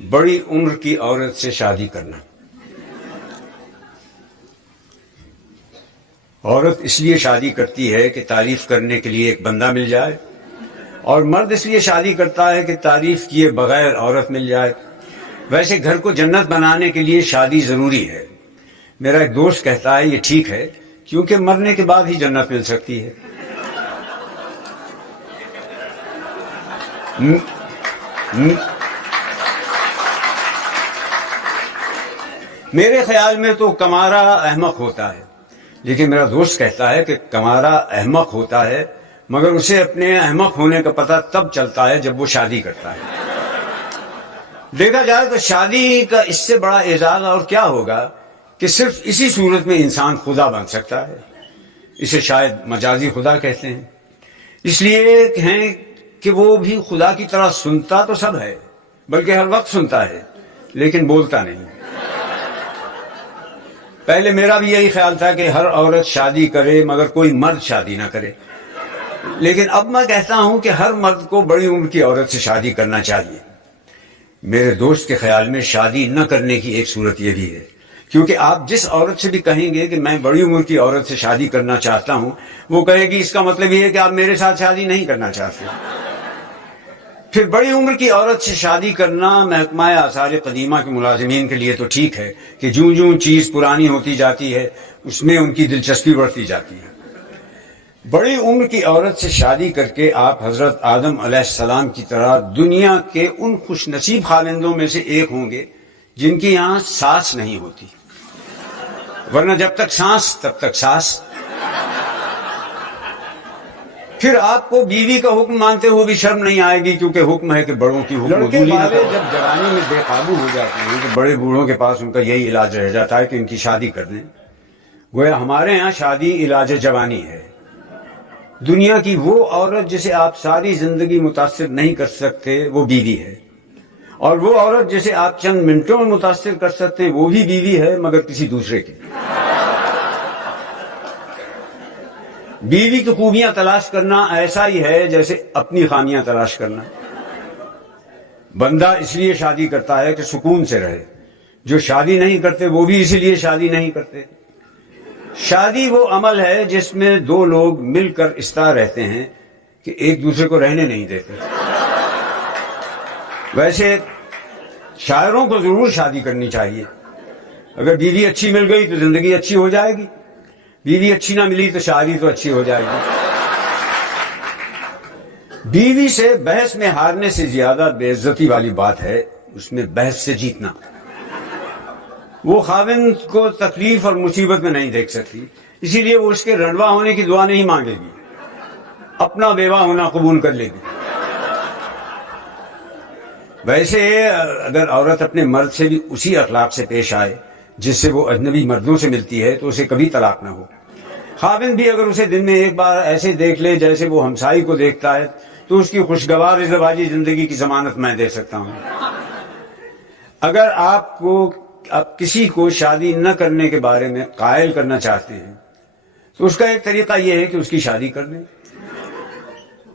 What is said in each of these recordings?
بڑی عمر کی عورت سے شادی کرنا. عورت اس لیے شادی کرتی ہے کہ تعریف کرنے کے لیے ایک بندہ مل جائے، اور مرد اس لیے شادی کرتا ہے کہ تعریف کیے بغیر عورت مل جائے. ویسے گھر کو جنت بنانے کے لیے شادی ضروری ہے. میرا ایک دوست کہتا ہے یہ ٹھیک ہے کیونکہ مرنے کے بعد ہی جنت مل سکتی ہے. میرے خیال میں تو کمارا احمق ہوتا ہے، لیکن میرا دوست کہتا ہے کہ کمارا احمق ہوتا ہے مگر اسے اپنے احمق ہونے کا پتہ تب چلتا ہے جب وہ شادی کرتا ہے. دیکھا جائے تو شادی کا اس سے بڑا اعزاز اور کیا ہوگا کہ صرف اسی صورت میں انسان خدا بن سکتا ہے. اسے شاید مجازی خدا کہتے ہیں، اس لیے ہیں کہ وہ بھی خدا کی طرح سنتا تو سب ہے، بلکہ ہر وقت سنتا ہے لیکن بولتا نہیں. پہلے میرا بھی یہی خیال تھا کہ ہر عورت شادی کرے مگر کوئی مرد شادی نہ کرے، لیکن اب میں کہتا ہوں کہ ہر مرد کو بڑی عمر کی عورت سے شادی کرنا چاہیے. میرے دوست کے خیال میں شادی نہ کرنے کی ایک صورت یہ بھی ہے، کیونکہ آپ جس عورت سے بھی کہیں گے کہ میں بڑی عمر کی عورت سے شادی کرنا چاہتا ہوں، وہ کہے گی اس کا مطلب یہ ہے کہ آپ میرے ساتھ شادی نہیں کرنا چاہتے. پھر بڑی عمر کی عورت سے شادی کرنا محکمہ آثار قدیمہ کے ملازمین کے لیے تو ٹھیک ہے کہ جوں جوں چیز پرانی ہوتی جاتی ہے اس میں ان کی دلچسپی بڑھتی جاتی ہے. بڑی عمر کی عورت سے شادی کر کے آپ حضرت آدم علیہ السلام کی طرح دنیا کے ان خوش نصیب خاوندوں میں سے ایک ہوں گے جن کی یہاں سانس نہیں ہوتی، ورنہ جب تک سانس تب تک سانس. پھر آپ کو بیوی کا حکم مانتے ہوئے بھی شرم نہیں آئے گی، کیونکہ حکم ہے کہ بڑوں کی حکم عدولی نہ کرو. جب جوانی میں بے قابو ہو جاتے ہیں تو بڑے بوڑھوں کے پاس ان کا یہی علاج رہ جاتا ہے کہ ان کی شادی کر دیں. گویا ہمارے ہاں شادی علاج جوانی ہے. دنیا کی وہ عورت جسے آپ ساری زندگی متاثر نہیں کر سکتے وہ بیوی ہے، اور وہ عورت جسے آپ چند منٹوں میں متاثر کر سکتے ہیں وہ بھی بیوی ہے مگر کسی دوسرے کی. بیوی کی خوبیاں تلاش کرنا ایسا ہی ہے جیسے اپنی خامیاں تلاش کرنا. بندہ اس لیے شادی کرتا ہے کہ سکون سے رہے. جو شادی نہیں کرتے وہ بھی اسی لیے شادی نہیں کرتے. شادی وہ عمل ہے جس میں دو لوگ مل کر اس طرح رہتے ہیں کہ ایک دوسرے کو رہنے نہیں دیتے. ویسے شاعروں کو ضرور شادی کرنی چاہیے. اگر بیوی اچھی مل گئی تو زندگی اچھی ہو جائے گی، بیوی اچھی نہ ملی تو شاعری تو اچھی ہو جائے گی. بیوی سے بحث میں ہارنے سے زیادہ بے عزتی والی بات ہے اس میں بحث سے جیتنا. وہ خاوند کو تکلیف اور مصیبت میں نہیں دیکھ سکتی، اسی لیے وہ اس کے رنڈوا ہونے کی دعا نہیں مانگے گی، اپنا بیوہ ہونا قبول کر لے گی. ویسے اگر عورت اپنے مرد سے بھی اسی اخلاق سے پیش آئے جس سے وہ اجنبی مردوں سے ملتی ہے تو اسے کبھی طلاق نہ ہو. خاوند بھی اگر اسے دن میں ایک بار ایسے دیکھ لے جیسے وہ ہمسائی کو دیکھتا ہے تو اس کی خوشگوار ازدواجی زندگی کی ضمانت میں دے سکتا ہوں. اگر آپ کسی کو شادی نہ کرنے کے بارے میں قائل کرنا چاہتے ہیں تو اس کا ایک طریقہ یہ ہے کہ اس کی شادی کر دیں.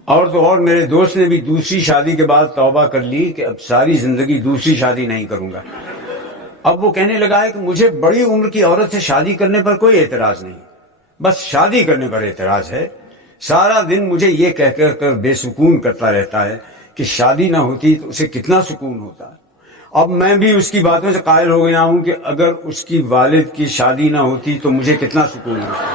اور تو اور میرے دوست نے بھی دوسری شادی کے بعد توبہ کر لی کہ اب ساری زندگی دوسری شادی نہیں کروں گا. اب وہ کہنے لگا ہے کہ مجھے بڑی عمر کی عورت سے شادی کرنے پر کوئی اعتراض نہیں، بس شادی کرنے پر اعتراض ہے. سارا دن مجھے یہ کہہ کر بے سکون کرتا رہتا ہے کہ شادی نہ ہوتی تو اسے کتنا سکون ہوتا. اب میں بھی اس کی باتوں سے قائل ہو گیا ہوں کہ اگر اس کی والد کی شادی نہ ہوتی تو مجھے کتنا سکون ہوتا.